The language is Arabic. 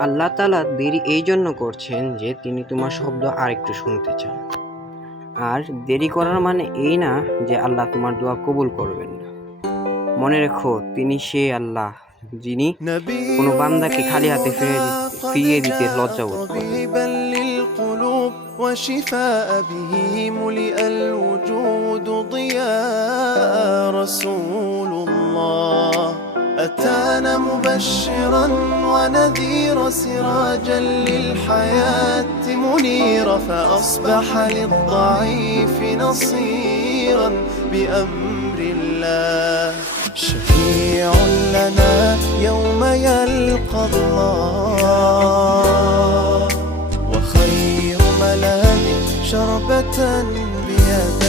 আল্লাহ তাআলা দেরি এই জন্য করছেন যে তিনি তোমার শব্দ আরেকটু শুনতে চান। আর দেরি করার মানে এই না যে আল্লাহ তোমার দোয়া কবুল করবেন না। মনে রেখো তিনি সেই আল্লাহ যিনি কোনো বান্দাকে খালি হাতে ফিরিয়ে দিতে লজ্জা বোধ করেন। وشفاء به ملئ الوجود ضياء رسول الله أتانا مبشرا ونذيرا سراجا للحياة منيرا فأصبح للضعيف نصيرا بأمر الله شفيع لنا يوم يلقى الله وخير ملاذ شربة بيد